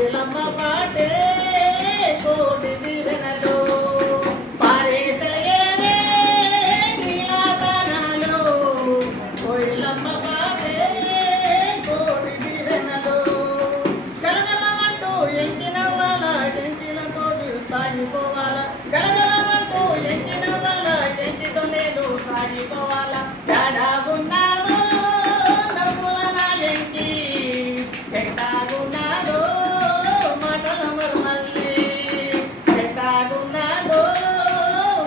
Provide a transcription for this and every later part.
కోయిలమ్మ పాటే కోటి దివెనలో పారేసలేరే నీలాతనాలో కోయిలమ్మ పాటే కోటి దివెనలో గలగలమంటూ ఎంకినవ్వాల ఎంకిలతోటి సాగిపోవాలా గలగలమంటూ ఎంకినవ్వాల ఎంకితో నేను సాగిపోవాలా తేడాగున్నాదో నవ్వుల నా ఎంకి ఎట్టాగున్నాదో మాటల మర్మల్లి ఎట్టాగున్నాదో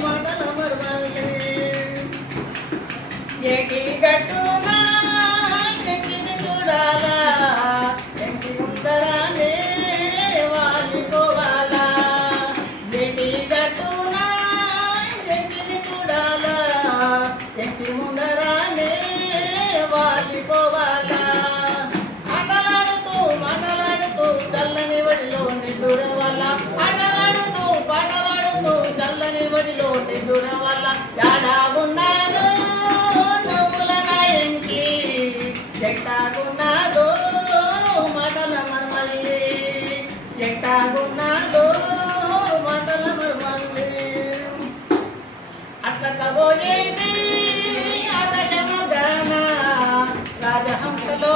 మాటల మర్మల్లి ఏటి గట్టునా ఎంకిని చూడాలా ఎంకి ముందరానే వాలిపోవాలా ఏటి గట్టునా ఎంకిని చూడాలా ఎంకి ముందరానే వాలిపోవాలా ఆటలాడుతూ మాటలాడుతూ చల్లని వడిలో నిద్దుర వల్ల ఆటలాడుతూ పాటలాడుతూ చల్లని వడిలో నిద్దుర వల్ల యాడా ఉన్నాదో నవ్వుల నాయంకి ఎట్టాగున్నాదో మాటల మర్మల్లి ఎట్టాగున్నాదో మాటల మర్మల్లి అట్ల కబోయేటి ఆకాశమగాన రాజహంసలో